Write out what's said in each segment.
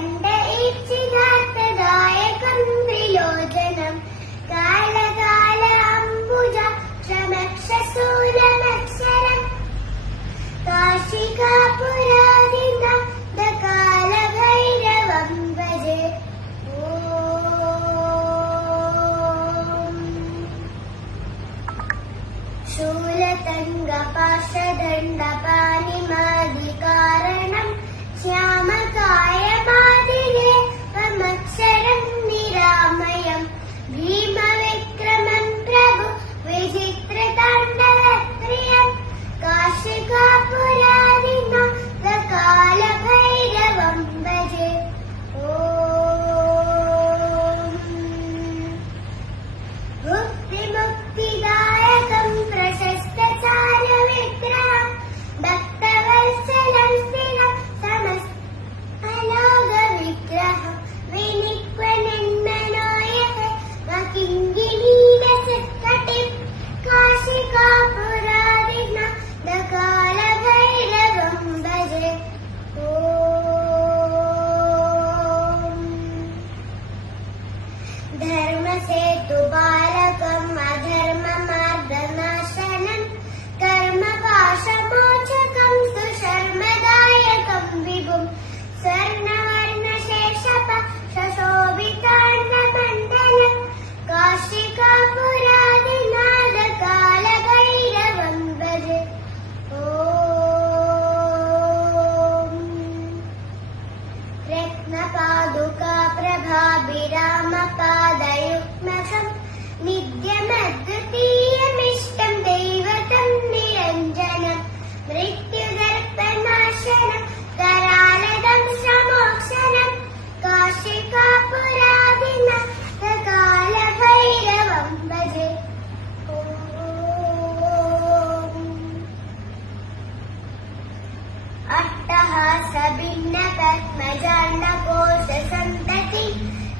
നീലകണ്ഠ ത്രിലോചനം കാലകാല അംബുജ ക്ഷമക്ഷസൂലമക്ഷരം കാശികാപുരാദിനാഥകാലഭൈരവം ഭജേ. ശൂലതംഗപാശദണ്ഡപാണിമാദികാരണം ശ്യാമകായമാദിദേവമക്ഷരം നിരാമയം ഭീമവിക്രമം പ്രഭു വിചിത്രതാണ്ഡവപ്രിയം കാശികാപുരാദിനാഥകാലഭൈരവം ഭജേ. ഭുക്തിമുക്തിദായകം പ്രശസ്തചാരുവിഗ്രഹം ഭക്തവത്സലം സ്ഥിരം സമസ്തലോകവിഗ്രഹം വിനിക്വനന്മനോയഃ കിങ്കിണീരസത്കട്ടിം കാശികാപുരാദിനാഥകാലഭൈരവം ഭജേ. ധർമ്മസേതുപാലകം അധർമ്മമാർഗനാശനം കർമ്മപാശമോചകം സുശർമ്മദായകം വിഭും സ്വർണവർണശേഷപാശോഭിതാണ്ഡമണ്ഡലം കാശികാപുരാദിനാഥകാലഭൈരവം ഭജേ. രത്നപാദുകാപ്രഭാഭിരാമപാദയുഗ്മകം നിത്യമദ്വിതീയമിഷ്ടം ദൈവതം നിരഞ്ജനം മൃത്യുദർപ്പനാശനം കരാലദം സമോക്ഷണം കാശികാപുരാദിനാഥകാലഭൈരവം ഭജേ. അട്ടഹാസഭിന്നപത്മജാണ്ഡകോശസന്തതി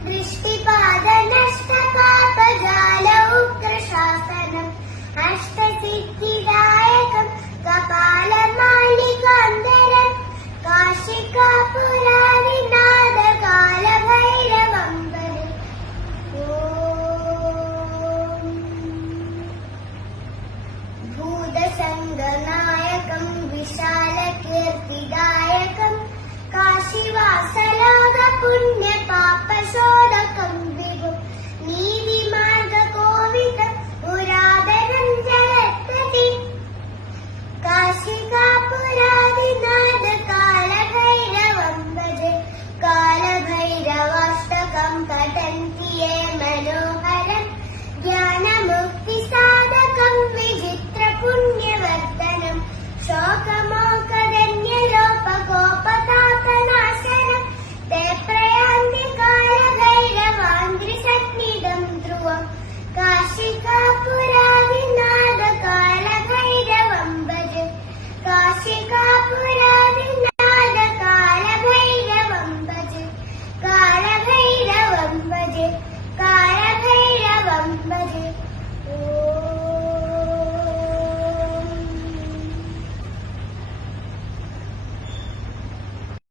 ദൃഷ്ടിപാദനഷ്ടപാപജാല ഉഗ്രശാസനം അഷ്ടസിദ്ധിദായകം കപാലമാലികാന്തരം കാശികാപുരാദിനാഥകാലഭൈരവം ഭജേ. ഭൂതസംഗനായകം വിശാലകീർത്തിദായകം കാശിവാസലോകപുണ്യപാപശോധകം വിഭും നീതിമാർഗകോവിദം പുരാതനം ജഗത്പതി കാശികാപുരാദിനാഥകാലഭൈരവം ഭജേ. കാലഭൈരവാഷ്ടകം കട